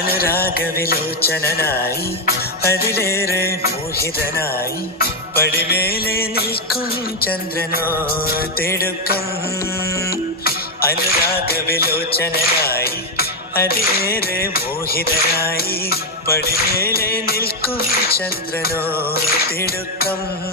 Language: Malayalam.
അനുരാഗവിലോചനായി അതിലേറെ മോഹിതനായി പടിമേലെ നിൽക്കും ചന്ദ്രനോ തിടുക്കം. അനുരാഗവിലോചനായി അതിലേറെ മോഹിതനായി പടിമേലെ നിൽക്കും ചന്ദ്രനോ തിടുക്കം.